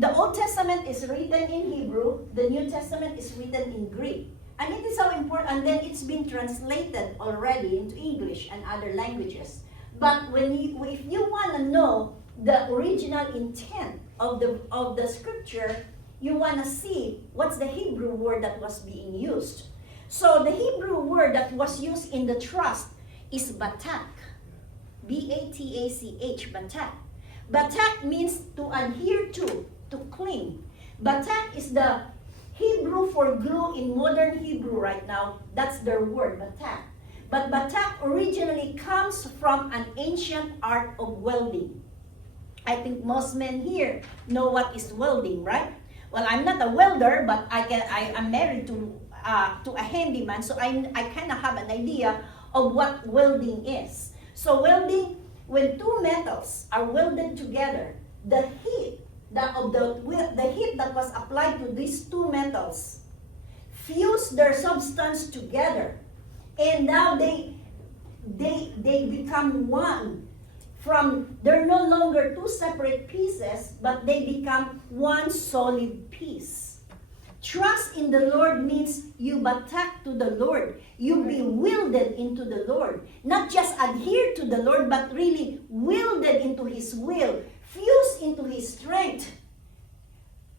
the Old Testament is written in Hebrew, the New Testament is written in Greek. And it is so important, and then it's been translated already into English and other languages. But if you want to know the original intent of the scripture, you want to see what's the Hebrew word that was being used. So the Hebrew word that was used in the trust is batak. B-A-T-A-C-H, batak. Batak means to adhere to cling. Batak is the Hebrew for glue in modern Hebrew right now. That's their word, batak. But batak originally comes from an ancient art of welding. I think most men here know what is welding, right? Well, I'm not a welder, but I'm married to a handyman, so I kind of have an idea of what welding is. So welding, when two metals are welded together, the heat that was applied to these two metals fuse their substance together, and now they become one. They're no longer two separate pieces, but they become one solid piece. Trust in the Lord means you batak to the Lord. You be wielded into the Lord. Not just adhere to the Lord, but really wielded into His will, fused into His strength,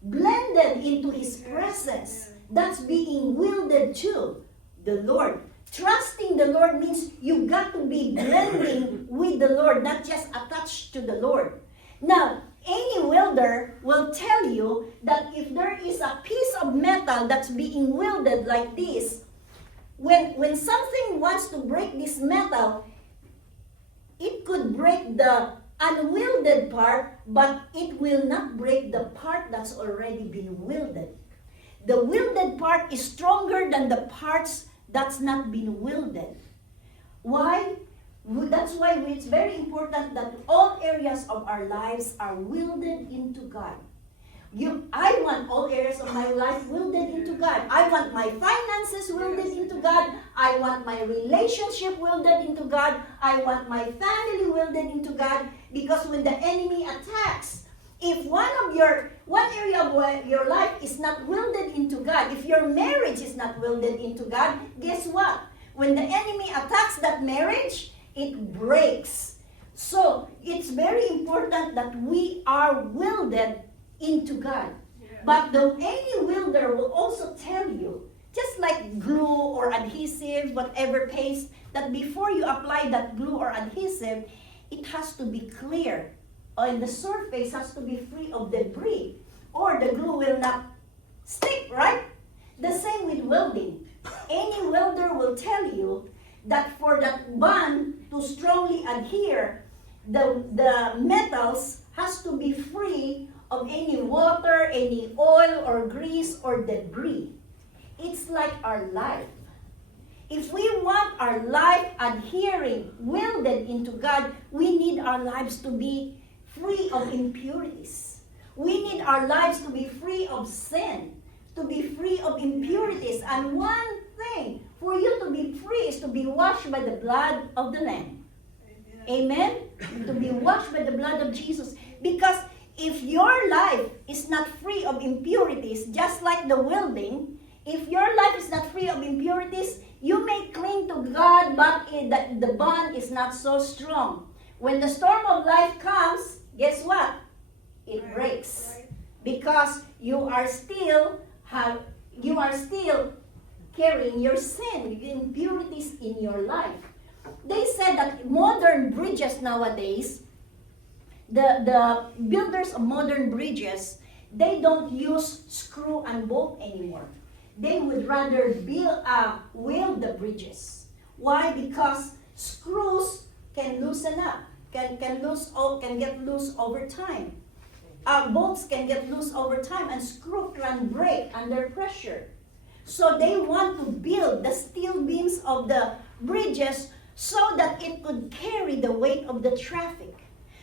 blended into His presence. That's being wielded to the Lord. Trusting the Lord means you got to be blending with the Lord, not just attached to the Lord. Now, any welder will tell you that if there is a piece of metal that's being welded like this, when something wants to break this metal, it could break the unwelded part, but it will not break the part that's already been welded. The welded part is stronger than the parts that's not been welded. Why? That's why it's very important that all areas of our lives are welded into God. I want all areas of my life welded into God. I want my finances welded into God. I want my relationship welded into God. I want my family welded into God. Because when the enemy attacks, if one area of your life is not welded into God, if your marriage is not welded into God, guess what? When the enemy attacks that marriage, it breaks. So it's very important that we are welded into God. But any welder will also tell you, just like glue or adhesive, whatever paste, that before you apply that glue or adhesive, it has to be clear. And the surface has to be free of debris, or the glue will not stick, right? The same with welding. Any welder will tell you that for that bond to strongly adhere, the metals has to be free of any water, any oil or grease or debris. It's like our life. If we want our life adhering, welded into God, we need our lives to be free of impurities. We need our lives to be free of sin, to be free of impurities. And one thing, for you to be free is to be washed by the blood of the Lamb. Amen? To be washed by the blood of Jesus. Because if your life is not free of impurities, just like the welding, if your life is not free of impurities, you may cling to God, but the bond is not so strong. When the storm of life comes, guess what? It breaks. Because you are still carrying your sin, impurities in your life. They said that modern bridges nowadays, the builders of modern bridges, they don't use screw and bolt anymore. They would rather weld the bridges. Why? Because screws can loosen up, can get loose over time. Bolts can get loose over time, and screw can break under pressure. So they want to build the steel beams of the bridges so that it could carry the weight of the traffic,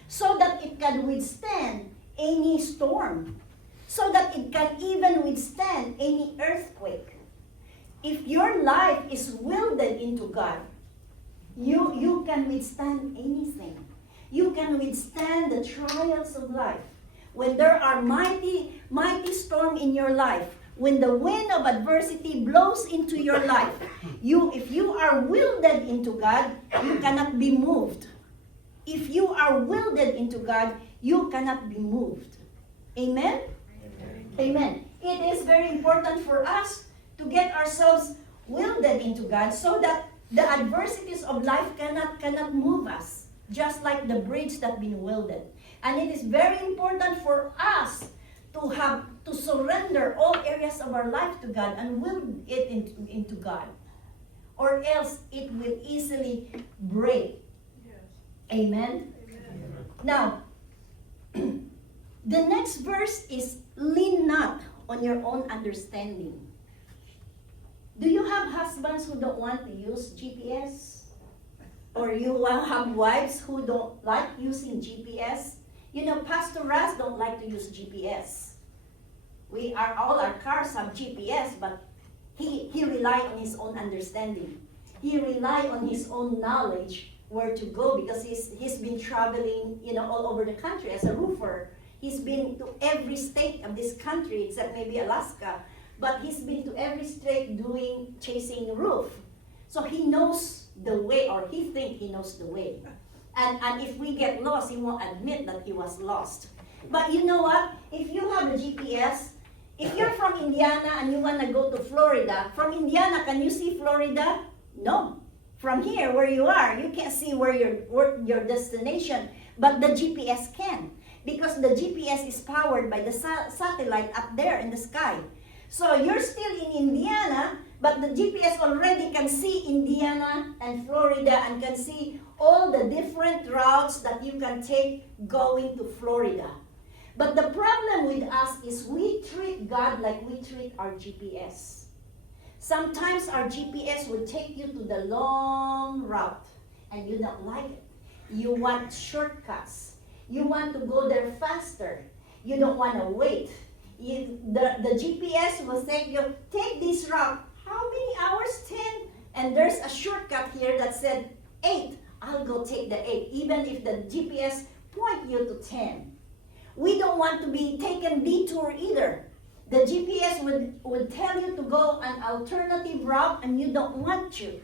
so that it can withstand any storm, so that it can even withstand any earthquake. If your life is welded into God, you can withstand anything. You can withstand the trials of life. when there are mighty, mighty storm in your life, when the wind of adversity blows into your life, if you are wilted into God, you cannot be moved. If you are wilted into God, you cannot be moved. Amen? Amen. It is very important for us to get ourselves wilted into God so that the adversities of life cannot move us, just like the bridge that been welded. And it is very important for us to surrender all areas of our life to God and wield it into God, or else it will easily break. Yes. Amen? Amen. Now, the next verse is, lean not on your own understanding. Do you have husbands who don't want to use GPS? Or you have wives who don't like using GPS? You know, Pastor Raz don't like to use GPS. All our cars have GPS, but he rely on his own understanding. He rely on his own knowledge where to go, because he's been traveling, all over the country as a roofer. He's been to every state of this country except maybe Alaska, but he's been to every state chasing roof. So he knows the way, or he thinks he knows the way. And if we get lost, he won't admit that he was lost. But you know what? If you have a GPS, if you're from Indiana and you want to go to Florida, from Indiana, can you see Florida? No. From here, where you are, you can't see where your destination, but the GPS can. Because the GPS is powered by the satellite up there in the sky. So you're still in Indiana, but the GPS already can see Indiana and Florida and can see all the different routes that you can take going to Florida. But the problem with us is we treat God like we treat our GPS. Sometimes our GPS will take you to the long route and you don't like it. You want shortcuts. You want to go there faster. You don't want to wait. The GPS will say, take this route. How many hours? 10? And there's a shortcut here that said 8. I'll go take the 8, even if the GPS point you to 10. We don't want to be taken detour either. The GPS would tell you to go an alternative route and you don't want to.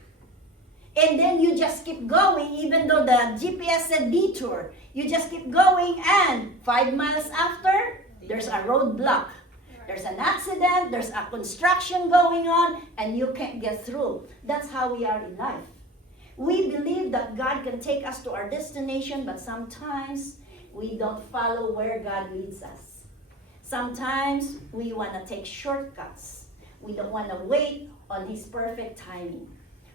And then you just keep going even though the GPS said detour. You just keep going, and 5 miles after, there's a roadblock. There's an accident, there's a construction going on, and you can't get through. That's how we are in life. We believe that God can take us to our destination, but sometimes we don't follow where God leads us. Sometimes we want to take shortcuts. We don't want to wait on His perfect timing.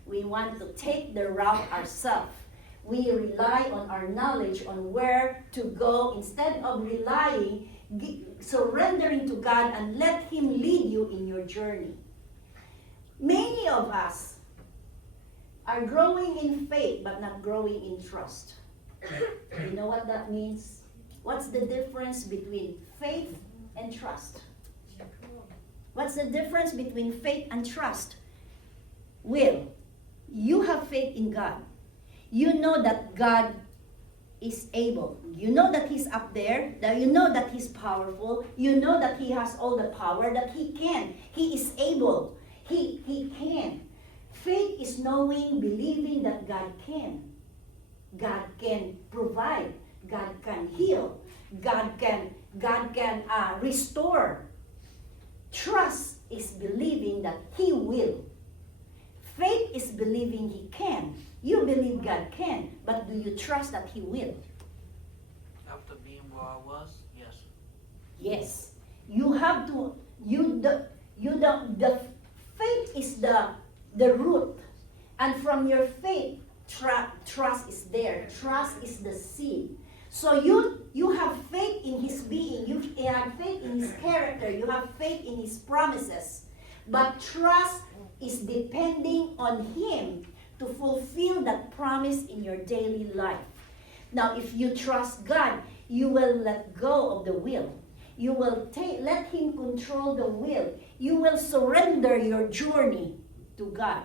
We want to take the route ourselves. We rely on our knowledge on where to go instead of surrendering to God and let Him lead you in your journey. Many of us are growing in faith but not growing in trust. You know what that means? What's the difference between faith and trust? What's the difference between faith and trust? Will, you have faith in God. You know that God is able. You know that He's up there. That you know that He's powerful. You know that He has all the power, that He can. He is able. He can. Faith is knowing, believing that God can. God can provide. God can heal. God can restore. Trust is believing that He will. Faith is believing He can. You believe God can, but do you trust that He will? After being where I was, yes. Yes. You have to. The faith is the root, and from your faith, trust is there. Trust is the seed. So you have faith in His being. You have faith in His character. You have faith in His promises. But trust is depending on Him to fulfill that promise in your daily life. Now, if you trust God, you will let go of the will. You will let Him control the will. You will surrender your journey to God.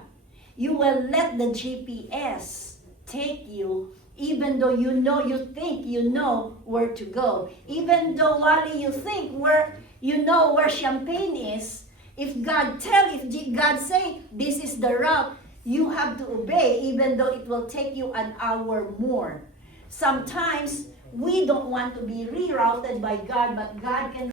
You will let the GPS take you Even though you think you know where to go. Even though, Wally, you think you know where Champagne is, if God say, this is the route, you have to obey, even though it will take you an hour more. Sometimes, we don't want to be rerouted by God, but God can